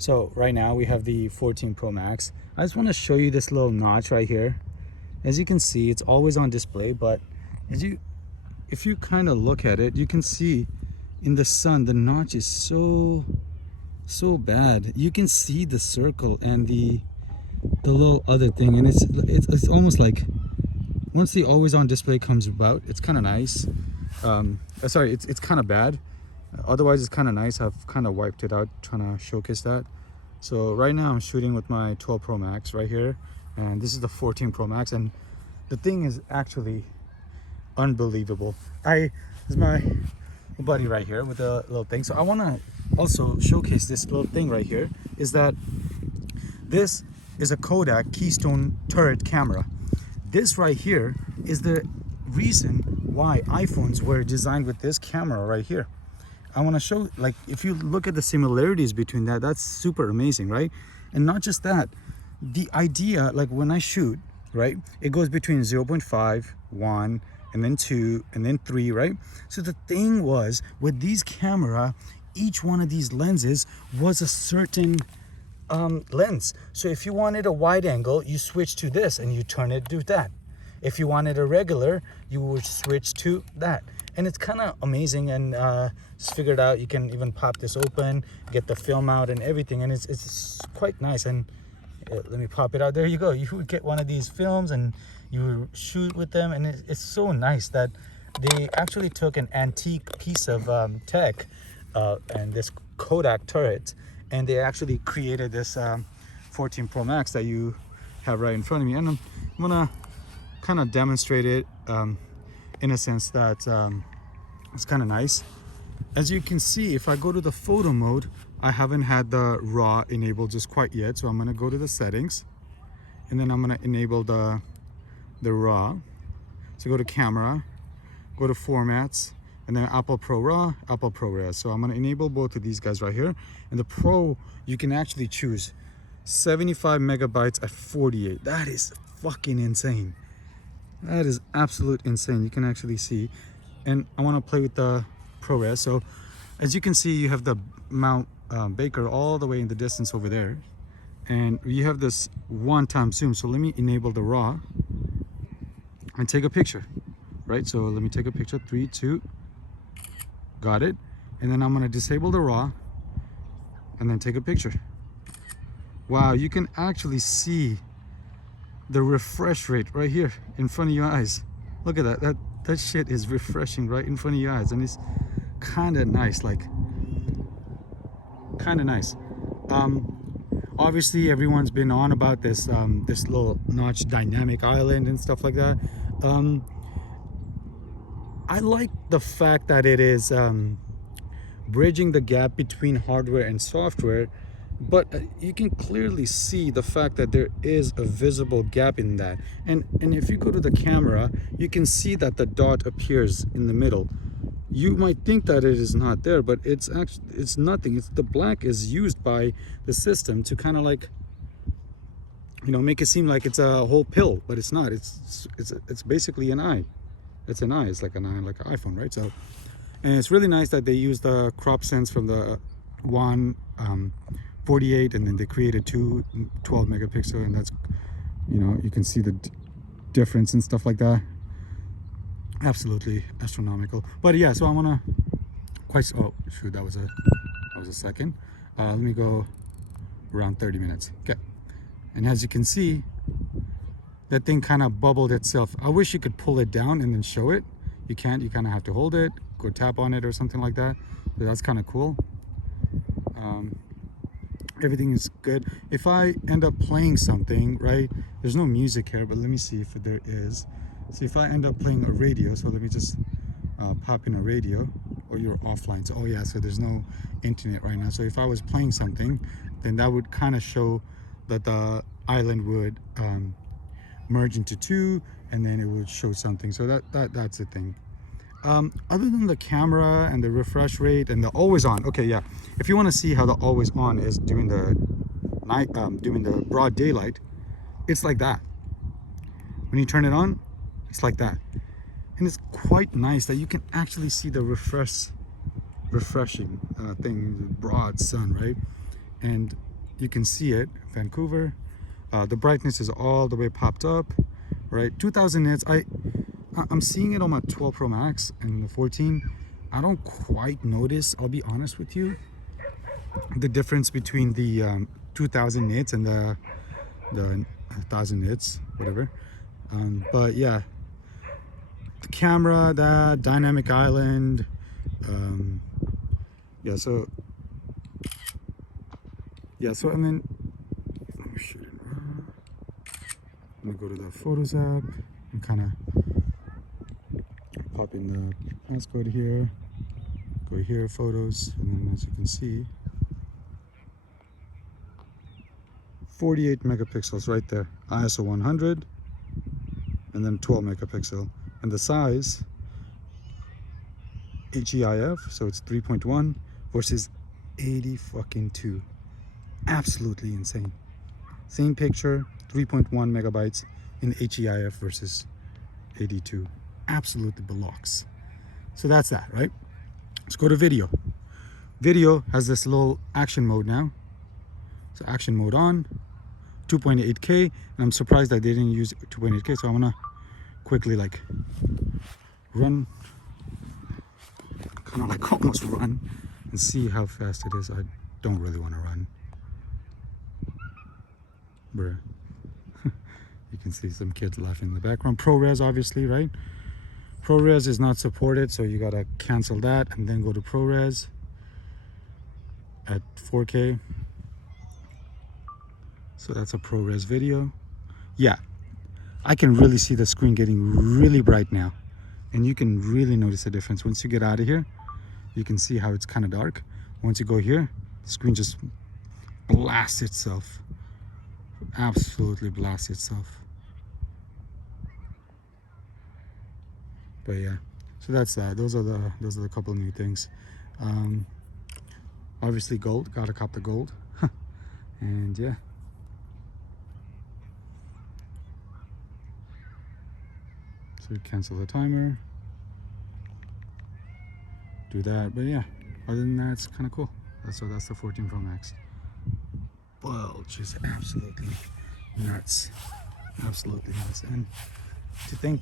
So right now we have the 14 Pro Max. I just want to show you this little notch right here. As you can see, it's always on display, but if you kind of look at it, you can see in the sun the notch is so bad. You can see the circle and the little other thing, and it's almost like once the always on display comes about, it's kind of nice. Sorry, it's kind of bad. Otherwise, it's kind of nice. I've kind of wiped it out trying to showcase that. So right now I'm shooting with my 12 Pro Max right here, and this is the 14 Pro Max, and the thing is actually unbelievable. This is my buddy right here with the little thing. So I want to also showcase this little thing right here, is that this is a Kodak Keystone turret camera. This right here is the reason why iPhones were designed with this camera right here. I want to show, like, if you look at the similarities between that, that's super amazing, right? And not just that, the idea, like when I shoot, right, it goes between 0.5, 1, and then 2, and then 3, right? So the thing was, with these camera, each one of these lenses was a certain lens. So if you wanted a wide angle, you switch to this and you turn it to that. If you wanted a regular, you would switch to that. And it's kind of amazing, and just figured out you can even pop this open, get the film out and everything, and it's quite nice. And let me pop it out. There you go. You would get one of these films and you would shoot with them, and it's so nice that they actually took an antique piece of tech and this Kodak turret, and they actually created this 14 Pro Max that you have right in front of me. And I'm gonna kind of demonstrate it in a sense that it's kind of nice. As you can see, if I go to the photo mode, I haven't had the RAW enabled just quite yet, so I'm going to go to the settings, and then I'm going to enable the RAW. So go to camera, go to formats, and then Apple Pro RAW, Apple Pro Res. So I'm going to enable both of these guys right here. And the Pro, you can actually choose 75 megabytes at 48. That is fucking insane. That is absolute insane. You can actually see. And I want to play with the ProRes. So as you can see, you have the Mount Baker all the way in the distance over there, and you have this one-time zoom. So let me enable the RAW and take a picture, right? So let me take a picture. 3, 2, got it. And then I'm going to disable the RAW and then take a picture. Wow, you can actually see the refresh rate right here in front of your eyes. Look at that. That shit is refreshing right in front of your eyes, and it's kind of nice, like kind of nice. Obviously everyone's been on about this this little notch dynamic island and stuff like that. I like the fact that it is bridging the gap between hardware and software, but you can clearly see the fact that there is a visible gap in that. And if you go to the camera, you can see that the dot appears in the middle. You might think that it is not there, but it's actually, it's nothing. The black is used by the system to kind of like, you know, make it seem like it's a whole pill, but it's not. It's basically an eye. It's an eye. It's like an eye, like an iPhone, right? So, and it's really nice that they use the crop sense from the 48, and then they created 2 12 megapixel, and that's, you know, you can see the difference and stuff like that. Absolutely astronomical. But yeah, so I want to oh shoot, that was a second. Let me go around 30 minutes. Okay. And as you can see, that thing kind of bubbled itself. I wish you could pull it down and then show it. You can't. You kind of have to hold it, go tap on it or something like that. But that's kind of cool. Everything is good. If I end up playing something, right, there's no music here, but let me see if there is. So if I end up playing a radio, so let me just pop in a radio, or you're offline. So, oh yeah, so there's no internet right now. So if I was playing something, then that would kind of show that the island would merge into 2, and then it would show something. So that's the thing. Other than the camera and the refresh rate and the always on, okay, yeah, if you want to see how the always on is during the night, during the broad daylight, it's like that. When you turn it on, it's like that. And it's quite nice that you can actually see the refreshing thing, the broad sun, right? And you can see it, Vancouver. The brightness is all the way popped up, right? 2000 nits. I'm seeing it on my 12 Pro Max and the 14. I don't quite notice, I'll be honest with you, the difference between the 2000 nits and the 1000 nits, whatever. But yeah, the camera, that dynamic island, yeah, so and then let me shoot it. I'm gonna go to the Photos app and kind of pop in the passcode here, go here, Photos, and then as you can see, 48 megapixels right there, ISO 100, and then 12 megapixel, and the size HEIF, so it's 3.1 versus 80 fucking 2. Absolutely insane. Same picture, 3.1 megabytes in HEIF versus 82. Absolutely belongs. So that's that, right? Let's go to video. Video has this little action mode now. So action mode on, 2.8K, and I'm surprised that they didn't use 2.8K, so I'm gonna quickly like run, kind of like almost run and see how fast it is. I don't really want to run. Bruh. You can see some kids laughing in the background. ProRes, obviously, right? ProRes is not supported, so you gotta cancel that and then go to ProRes at 4K. So that's a ProRes video. Yeah, I can really see the screen getting really bright now, and you can really notice the difference. Once you get out of here, you can see how it's kind of dark. Once you go here, the screen just blasts itself. Absolutely blasts itself. But yeah, so that's that. Those are the couple of new things. Obviously gold, gotta cop the gold. And yeah, so cancel the timer, do that. But yeah, other than that, it's kind of cool. So that's the 14 Pro Max. Well, just absolutely nuts, absolutely nuts. And to think